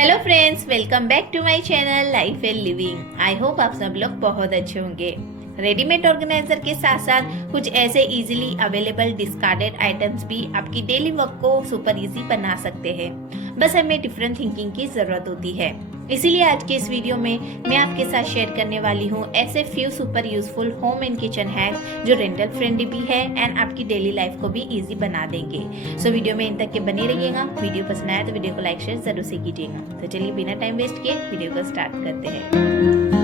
Hello friends, welcome back to my channel life and living. I hope आप सब लोग बहुत अच्छे होंगे। रेडीमेड ऑर्गेनाइजर के साथ साथ कुछ ऐसे इजीली अवेलेबल डिस्कार्डेड आइटम्स भी आपकी डेली वर्क को सुपर इजी बना सकते हैं। बस हमें डिफरेंट थिंकिंग की जरूरत होती है। इसीलिए आज के इस वीडियो में मैं आपके साथ शेयर करने वाली हूँ ऐसे few super useful home and kitchen hack जो रेंटल फ्रेंडली भी है एंड आपकी डेली लाइफ को भी इजी बना देंगे। सो वीडियो में इन तक के बने रहिएगा। वीडियो पसंद आया तो वीडियो को लाइक शेयर जरूर से कीजिएगा। तो चलिए बिना टाइम वेस्ट किए वीडियो को स्टार्ट करते हैं।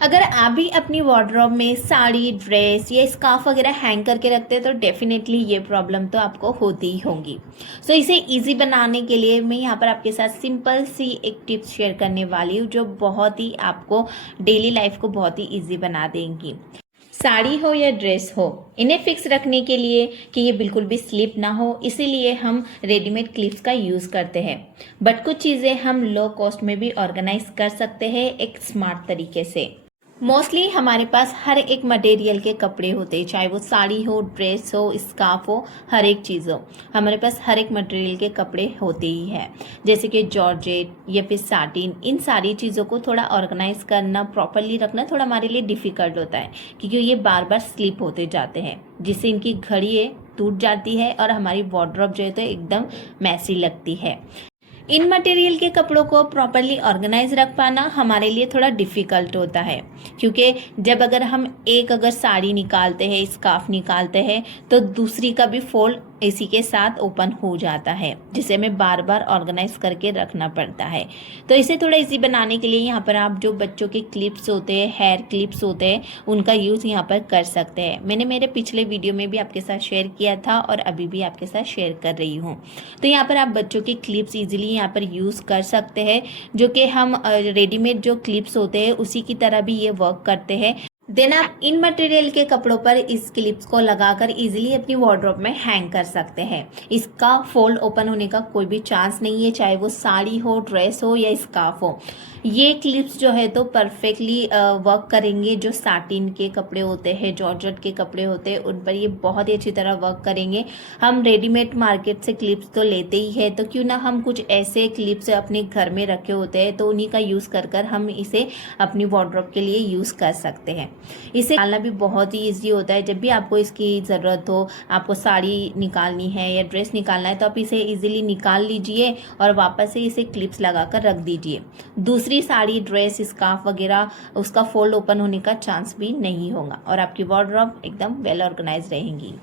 अगर आप भी अपनी वार्डरोब में साड़ी, ड्रेस या स्कार्फ वगैरह हैंग करके रखते हैं तो डेफिनेटली ये प्रॉब्लम तो आपको होती ही होगी। सो इसे इजी बनाने के लिए मैं यहाँ पर आपके साथ सिंपल सी एक टिप्स शेयर करने वाली हूँ जो बहुत ही आपको डेली लाइफ को बहुत ही इजी बना देंगी। साड़ी हो या ड्रेस हो, इन्हें फिक्स रखने के लिए कि ये बिल्कुल भी स्लिप ना हो, इसीलिए हम रेडीमेड क्लिप्स का यूज़ करते हैं। बट कुछ चीज़ें हम लो कॉस्ट में भी ऑर्गेनाइज कर सकते हैं एक स्मार्ट तरीके से। मोस्टली हमारे पास हर एक मटेरियल के कपड़े होते हैं, चाहे वो साड़ी हो, ड्रेस हो, स्कार्फ हो, हर एक चीज़ हो। हमारे पास हर एक मटेरियल के कपड़े होते ही हैं, जैसे कि जॉर्जेट या फिर साटिन। इन सारी चीज़ों को थोड़ा ऑर्गेनाइज करना, प्रॉपरली रखना थोड़ा हमारे लिए डिफ़िकल्ट होता है क्योंकि ये बार बार स्लिप होते जाते हैं, जिससे इनकी घड़ी है टूट जाती है और हमारी वार्डरोब जो है तो एकदम मैसी लगती है। इन मटेरियल के कपड़ों को प्रॉपरली ऑर्गेनाइज रख पाना हमारे लिए थोड़ा डिफ़िकल्ट होता है क्योंकि जब अगर साड़ी निकालते हैं, स्कार्फ निकालते हैं तो दूसरी का भी फोल्ड इसी के साथ ओपन हो जाता है, जिसे हमें बार बार ऑर्गेनाइज करके रखना पड़ता है। तो इसे थोड़ा इजी बनाने के लिए यहाँ पर आप जो बच्चों के क्लिप्स होते हैं, हेयर क्लिप्स होते हैं, उनका यूज़ यहाँ पर कर सकते हैं। मैंने मेरे पिछले वीडियो में भी आपके साथ शेयर किया था और अभी भी आपके साथ शेयर कर रही हूँ। तो यहाँ पर आप बच्चों के क्लिप्स इजीली यहाँ पर यूज़ कर सकते हैं, जो कि हम रेडीमेड जो क्लिप्स होते हैं उसी की तरह भी ये वर्क करते हैं। देन आप इन मटेरियल के कपड़ों पर इस क्लिप्स को लगाकर इजीली अपनी वार्डरोब में हैंग कर सकते हैं। इसका फोल्ड ओपन होने का कोई भी चांस नहीं है, चाहे वो साड़ी हो, ड्रेस हो या स्कार्फ हो। ये क्लिप्स जो है तो परफेक्टली वर्क करेंगे। जो साटिन के कपड़े होते हैं, जॉर्जेट के कपड़े होते हैं, उन पर ये बहुत ही अच्छी तरह वर्क करेंगे। हम रेडीमेड मार्केट से क्लिप्स तो लेते ही है, तो क्यों ना हम कुछ ऐसे क्लिप्स अपने घर में रखे होते हैं तो उन्हीं का यूज़ कर हम इसे अपनी वार्डरोब के लिए यूज़ कर सकते हैं। इसे निकालना भी बहुत ही ईजी होता है। जब भी आपको इसकी ज़रूरत हो, आपको साड़ी निकालनी है या ड्रेस निकालना है, तो आप इसे इजीली निकाल लीजिए और वापस से इसे क्लिप्स लगाकर रख दीजिए। दूसरी साड़ी, ड्रेस, स्कार्फ वगैरह उसका फोल्ड ओपन होने का चांस भी नहीं होगा और आपकी वार्डरोब एकदम वेल ऑर्गेनाइज रहेंगी।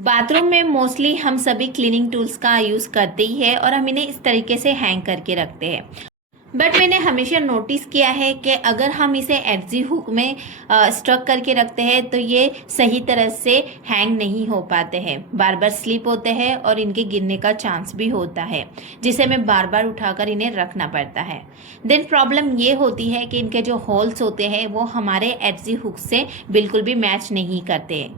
बाथरूम में मोस्टली हम सभी क्लीनिंग टूल्स का यूज़ करते ही है और हम इन्हें इस तरीके से हैंग करके रखते हैं। बट मैंने हमेशा नोटिस किया है कि अगर हम इसे एडजी हुक में स्ट्रक करके रखते हैं तो ये सही तरह से हैंग नहीं हो पाते हैं, बार बार स्लिप होते हैं और इनके गिरने का चांस भी होता है, जिसे हमें बार बार उठाकर इन्हें रखना पड़ता है। देन प्रॉब्लम ये होती है कि इनके जो होल्स होते हैं वो हमारे एडजी हुक से बिल्कुल भी मैच नहीं करते।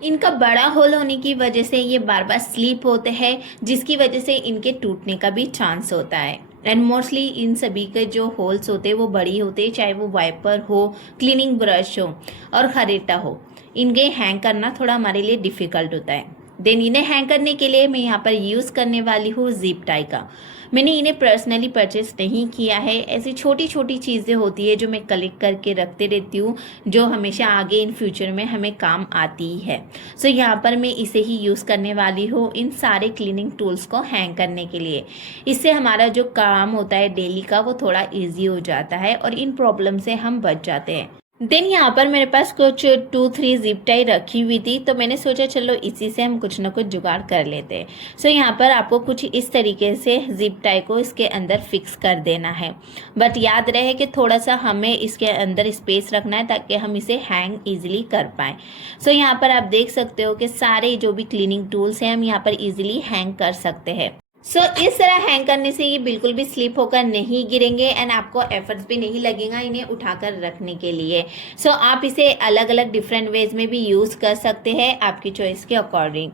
इनका बड़ा होल होने की वजह से ये बार बार स्लिप होते हैं, जिसकी वजह से इनके टूटने का भी चांस होता है। एंड मोस्टली इन सभी के जो होल्स होते हैं वो बड़ी होते हैं, चाहे वो वाइपर हो, क्लीनिंग ब्रश हो और खरेटा हो। इनके हैंग करना थोड़ा हमारे लिए डिफ़िकल्ट होता है। देन इन्हें हैंग करने के लिए मैं यहाँ पर यूज़ करने वाली हूँ जिप टाई का। मैंने इन्हें पर्सनली परचेस नहीं किया है। ऐसी छोटी छोटी चीज़ें होती है जो मैं कलेक्ट करके रखते रहती हूँ, जो हमेशा आगे इन फ्यूचर में हमें काम आती ही है। सो यहाँ पर मैं इसे ही यूज़ करने वाली हूँ इन सारे क्लीनिंग टूल्स को हैंग करने के लिए। इससे हमारा जो काम होता है डेली का वो थोड़ा ईजी हो जाता है और इन प्रॉब्लम से हम बच जाते हैं। देन यहाँ पर मेरे पास कुछ 2-3 जिप टाई रखी हुई थी, तो मैंने सोचा चलो इसी से हम कुछ ना कुछ जुगाड़ कर लेते हैं। सो यहाँ पर आपको कुछ इस तरीके से जिप टाई को इसके अंदर फिक्स कर देना है। बट याद रहे कि थोड़ा सा हमें इसके अंदर स्पेस रखना है ताकि हम इसे हैंग ईजिली कर पाएँ। सो यहाँ पर आप देख सकते हो कि सारे जो भी क्लीनिंग टूल्स हैं हम यहाँ पर ईजिली हैंग कर सकते हैं। इस तरह हैंग करने से ये बिल्कुल भी स्लिप होकर नहीं गिरेंगे एंड आपको एफर्ट्स भी नहीं लगेगा इन्हें उठाकर रखने के लिए। आप इसे अलग अलग डिफरेंट वेज में भी यूज़ कर सकते हैं आपकी चॉइस के अकॉर्डिंग।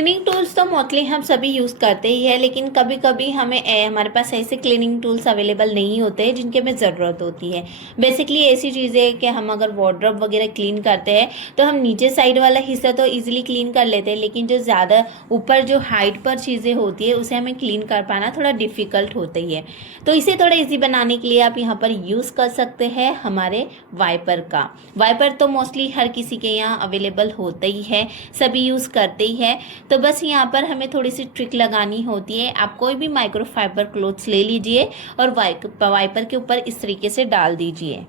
क्लीनिंग टूल्स तो मोस्टली हम सभी यूज़ करते ही है, लेकिन कभी कभी हमारे पास ऐसे क्लीनिंग टूल्स अवेलेबल नहीं होते हैं जिनकी हमें ज़रूरत होती है। बेसिकली ऐसी चीज़ें है कि हम अगर वार्डरोब वगैरह क्लीन करते हैं तो हम नीचे साइड वाला हिस्सा तो इजीली क्लीन कर लेते हैं, लेकिन जो ज़्यादा ऊपर जो हाइट पर चीज़ें होती है उसे हमें क्लीन कर पाना थोड़ा डिफ़िकल्ट होता ही है। तो इसे थोड़ा ईजी बनाने के लिए आप यहाँ पर यूज़ कर सकते हैं हमारे वाइपर का। वाइपर तो मोस्टली हर किसी के यहाँ अवेलेबल होता ही है, सभी यूज़ करते ही है। तो बस यहाँ पर हमें थोड़ी सी ट्रिक लगानी होती है। आप कोई भी माइक्रोफाइबर क्लॉथ्स ले लीजिए और वाइपर के ऊपर इस तरीके से डाल दीजिए।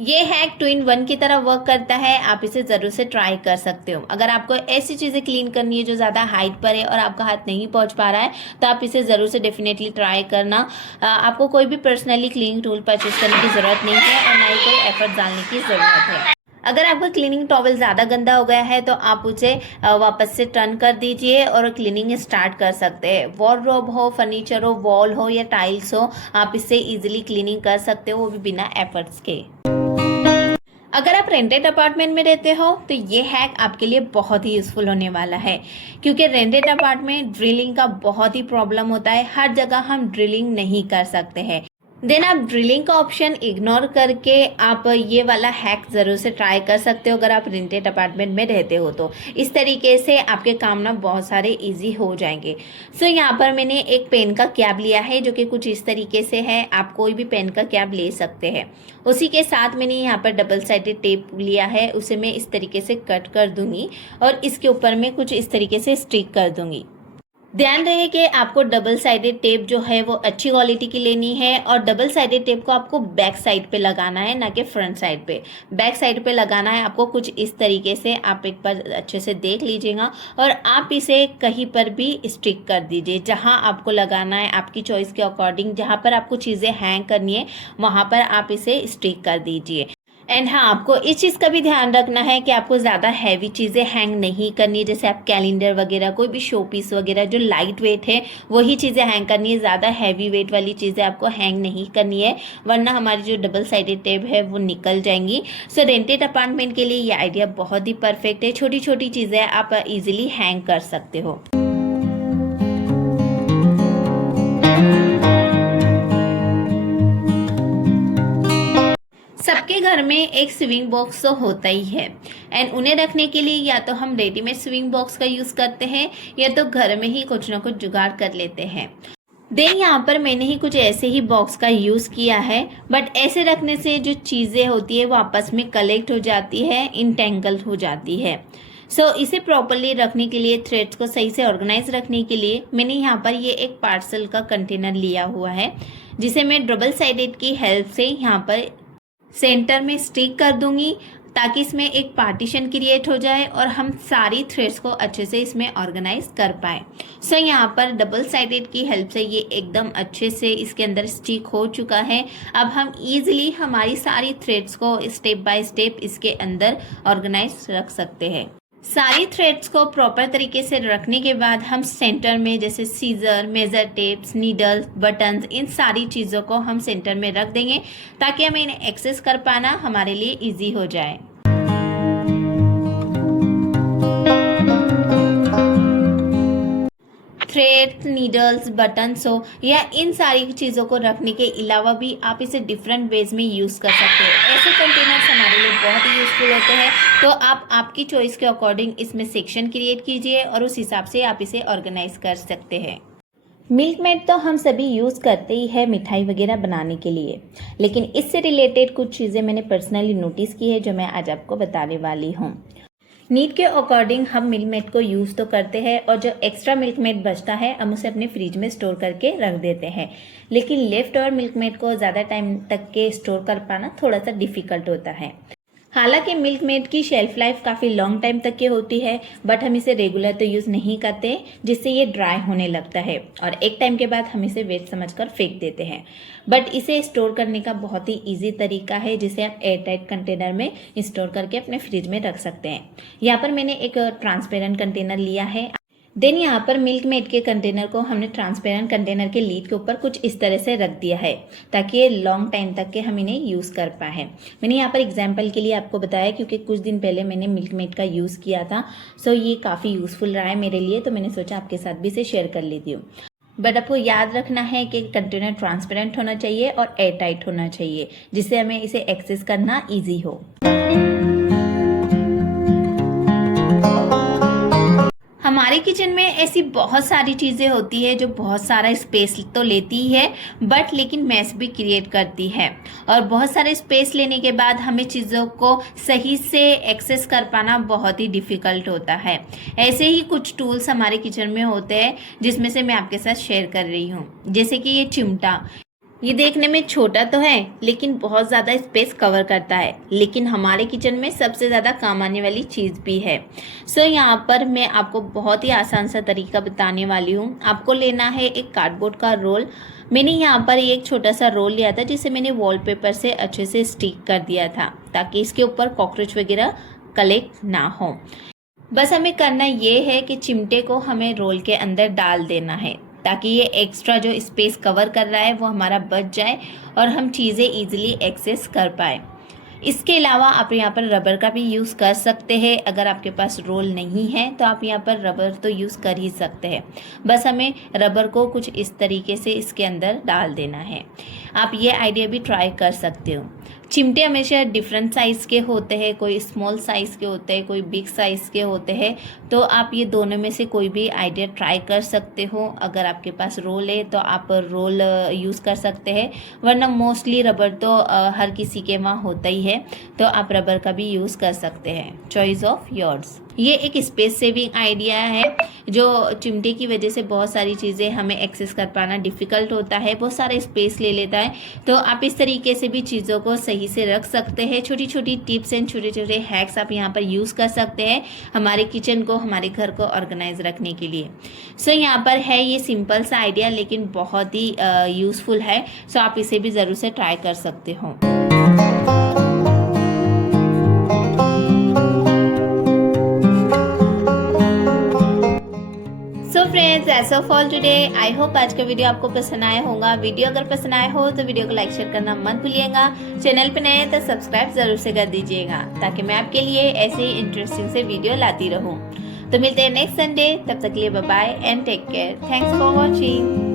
ये हैक 2 in 1 की तरह वर्क करता है, आप इसे ज़रूर से ट्राई कर सकते हो। अगर आपको ऐसी चीज़ें क्लीन करनी है जो ज़्यादा हाइट पर है और आपका हाथ नहीं पहुंच पा रहा है तो आप इसे ज़रूर से डेफिनेटली ट्राई करना। आपको कोई भी पर्सनली क्लीनिंग टूल परचेज करने की ज़रूरत नहीं है और ना ही कोई एफर्ट डालने की ज़रूरत है। अगर आपका क्लीनिंग टॉवल ज़्यादा गंदा हो गया है तो आप उसे वापस से टर्न कर दीजिए और क्लीनिंग स्टार्ट कर सकते हैं। वॉर्डरोब हो, फर्नीचर हो, वॉल हो या टाइल्स हो, आप इससे इजीली क्लीनिंग कर सकते हो, वो भी बिना एफर्ट्स के। अगर आप रेंटेड अपार्टमेंट में रहते हो तो ये हैक आपके लिए बहुत ही यूज़फुल होने वाला है, क्योंकि रेंटेड अपार्टमेंट ड्रिलिंग का बहुत ही प्रॉब्लम होता है। हर जगह हम ड्रिलिंग नहीं कर सकते हैं। देन आप ड्रिलिंग का ऑप्शन इग्नोर करके आप ये वाला हैक ज़रूर से ट्राई कर सकते हो अगर आप रेंटेड अपार्टमेंट में रहते हो तो। इस तरीके से आपके काम ना बहुत सारे इजी हो जाएंगे। सो यहाँ पर मैंने एक पेन का कैप लिया है जो कि कुछ इस तरीके से है। आप कोई भी पेन का कैप ले सकते हैं। उसी के साथ मैंने यहाँ पर डबल साइडेड टेप लिया है, उसे मैं इस तरीके से कट कर दूंगी और इसके ऊपर मैं कुछ इस तरीके से स्टिक कर दूंगी। ध्यान रहे कि आपको डबल साइडेड टेप जो है वो अच्छी क्वालिटी की लेनी है और डबल साइडेड टेप को आपको बैक साइड पे लगाना है, ना कि फ्रंट साइड पे। बैक साइड पे लगाना है आपको कुछ इस तरीके से। आप एक बार अच्छे से देख लीजिएगा और आप इसे कहीं पर भी स्टिक कर दीजिए जहां आपको लगाना है, आपकी चॉइस के अकॉर्डिंग। जहां पर आपको चीज़ें हैंग करनी है वहां पर आप इसे स्टिक कर दीजिए। एंड हाँ, आपको इस चीज़ का भी ध्यान रखना है कि आपको ज़्यादा हैवी चीज़ें हैंग नहीं करनी है। जैसे आप कैलेंडर वगैरह, कोई भी शो पीस वगैरह जो लाइट वेट है वही चीज़ें हैंग करनी है। ज़्यादा हैवी वेट वाली चीज़ें आपको हैंग नहीं करनी है, वरना हमारी जो डबल साइडेड टेप है वो निकल जाएंगी। सो रेंटेड अपार्टमेंट के लिए ये आइडिया बहुत ही परफेक्ट है। छोटी छोटी चीज़ें आप इजीली हैंग कर सकते हो। सबके घर में एक स्विंग बॉक्स तो होता ही है एंड उन्हें रखने के लिए या तो हम रेडीमेड स्विंग बॉक्स का यूज़ करते हैं या तो घर में ही कुछ ना कुछ जुगाड़ कर लेते हैं। देन यहाँ पर मैंने ही कुछ ऐसे ही बॉक्स का यूज़ किया है, बट ऐसे रखने से जो चीज़ें होती है वो आपस में कलेक्ट हो जाती है, इंटेंगल हो जाती है। सो इसे प्रॉपरली रखने के लिए, थ्रेड्स को सही से ऑर्गेनाइज रखने के लिए मैंने यहाँ पर ये एक पार्सल का कंटेनर लिया हुआ है, जिसे मैं डबल साइडेड की हेल्प से यहाँ पर सेंटर में स्टिक कर दूंगी ताकि इसमें एक पार्टीशन क्रिएट हो जाए और हम सारी थ्रेड्स को अच्छे से इसमें ऑर्गेनाइज कर पाए। सो यहाँ पर डबल साइडेड की हेल्प से ये एकदम अच्छे से इसके अंदर स्टिक हो चुका है। अब हम इजीली हमारी सारी थ्रेड्स को स्टेप बाय स्टेप इसके अंदर ऑर्गेनाइज रख सकते हैं। सारी थ्रेड्स को प्रॉपर तरीके से रखने के बाद हम सेंटर में जैसे scissor, measure tapes, needles, buttons, इन सारी चीज़ों को हम सेंटर में रख देंगे ताकि हमें इन्हें एक्सेस कर पाना हमारे लिए इजी हो जाए। थ्रेड्स, नीडल्स, बटन्स हो या इन सारी चीज़ों को रखने के अलावा भी आप इसे डिफरेंट वेज में यूज़ कर सकते हैं। ऐसे कंटेनर्स हमारे लिए बहुत ही यूज़फुल होते हैं, तो आप आपकी चॉइस के अकॉर्डिंग इसमें सेक्शन क्रिएट कीजिए और उस हिसाब से आप इसे ऑर्गेनाइज कर सकते हैं। मिल्क मेड तो हम सभी यूज़ करते ही है मिठाई वगैरह बनाने के लिए, लेकिन इससे रिलेटेड कुछ चीज़ें मैंने पर्सनली नोटिस की है जो मैं आज आपको बताने वाली हूँ। नीड के अकॉर्डिंग हम मिल्क मेड को यूज़ तो करते हैं और जो एक्स्ट्रा मिल्क मेड बचता है हम उसे अपने फ्रिज में स्टोर करके रख देते हैं, लेकिन लेफ्ट ओवर मिल्क मेड को ज़्यादा टाइम तक के स्टोर कर पाना थोड़ा सा डिफ़िकल्ट होता है। हालांकि मिल्क मेड की शेल्फ लाइफ काफ़ी लॉन्ग टाइम तक की होती है, बट हम इसे रेगुलर तो यूज़ नहीं करते, जिससे ये ड्राई होने लगता है और एक टाइम के बाद हम इसे वेस्ट समझकर फेंक देते हैं। बट इसे स्टोर करने का बहुत ही इजी तरीका है, जिसे आप एयरटाइट कंटेनर में स्टोर करके अपने फ्रिज में रख सकते हैं। यहाँ पर मैंने एक ट्रांसपेरेंट कंटेनर लिया है। देन यहाँ पर मिल्क मेड के कंटेनर को हमने ट्रांसपेरेंट कंटेनर के लीड के ऊपर कुछ इस तरह से रख दिया है ताकि ये लॉन्ग टाइम तक के हम इन्हें यूज़ कर पाए। मैंने यहाँ पर एग्जांपल के लिए आपको बताया क्योंकि कुछ दिन पहले मैंने मिल्क मेड का यूज़ किया था। सो ये काफ़ी यूज़फुल रहा है मेरे लिए, तो मैंने सोचा आपके साथ भी इसे शेयर कर लेती हूँ। बट आपको याद रखना है कि कंटेनर ट्रांसपेरेंट होना चाहिए और एयर टाइट होना चाहिए, जिससे हमें इसे एक्सेस करना ईजी हो। हमारे किचन में ऐसी बहुत सारी चीज़ें होती है जो बहुत सारा स्पेस तो लेती ही है बट लेकिन मैस भी क्रिएट करती है, और बहुत सारे स्पेस लेने के बाद हमें चीज़ों को सही से एक्सेस कर पाना बहुत ही डिफ़िकल्ट होता है। ऐसे ही कुछ टूल्स हमारे किचन में होते हैं जिसमें से मैं आपके साथ शेयर कर रही हूँ, जैसे कि ये चिमटा। ये देखने में छोटा तो है लेकिन बहुत ज़्यादा स्पेस कवर करता है, लेकिन हमारे किचन में सबसे ज़्यादा काम आने वाली चीज़ भी है। सो यहाँ पर मैं आपको बहुत ही आसान सा तरीका बताने वाली हूँ। आपको लेना है एक कार्डबोर्ड का रोल। मैंने यहाँ पर एक छोटा सा रोल लिया था जिसे मैंने वॉलपेपर से अच्छे से स्टिक कर दिया था ताकि इसके ऊपर कॉकरोच वगैरह कलेक्ट ना हो। बस हमें करना ये है कि चिमटे को हमें रोल के अंदर डाल देना है ताकि ये एक्स्ट्रा जो स्पेस कवर कर रहा है वो हमारा बच जाए और हम चीज़ें ईजिली एक्सेस कर पाए। इसके अलावा आप यहाँ पर रबर का भी यूज़ कर सकते हैं। अगर आपके पास रोल नहीं है तो आप यहाँ पर रबर तो यूज़ कर ही सकते हैं। बस हमें रबर को कुछ इस तरीके से इसके अंदर डाल देना है। आप ये आइडिया भी ट्राई कर सकते हो। चिमटे हमेशा डिफरेंट साइज़ के होते हैं, कोई स्मॉल साइज़ के होते हैं, कोई बिग साइज़ के होते हैं, तो आप ये दोनों में से कोई भी आइडिया ट्राई कर सकते हो। अगर आपके पास रोल है तो आप रोल यूज़ कर सकते हैं, वरना मोस्टली रबर तो हर किसी के वहाँ होता ही है, तो आप रबर का भी यूज़ कर सकते हैं। Choice of yours. ये एक स्पेस सेविंग आइडिया है जो चिमटे की वजह से बहुत सारी चीज़ें हमें एक्सेस कर पाना डिफ़िकल्ट होता है, बहुत सारा स्पेस ले लेता है। तो आप इस तरीके से भी चीज़ों को सही से रख सकते हैं। छोटी छोटी टिप्स एंड छोटे छोटे हैक्स आप यहाँ पर यूज़ कर सकते हैं हमारे किचन को, हमारे घर को ऑर्गेनाइज रखने के लिए। सो यहाँ पर है ये सिंपल सा आइडिया लेकिन बहुत ही यूज़फुल है। सो आप इसे भी ज़रूर से ट्राई कर सकते हो। So friends, that's all for today. I hope आज का वीडियो आपको पसंद आया होगा। वीडियो अगर पसंद आया हो तो वीडियो को लाइक शेयर करना मत भूलिएगा। चैनल पे नए हैं तो सब्सक्राइब जरूर से कर दीजिएगा ताकि मैं आपके लिए ऐसे ही इंटरेस्टिंग से वीडियो लाती रहूं। तो मिलते हैं नेक्स्ट संडे, तब तक के लिए bye bye and take care. Thanks for watching.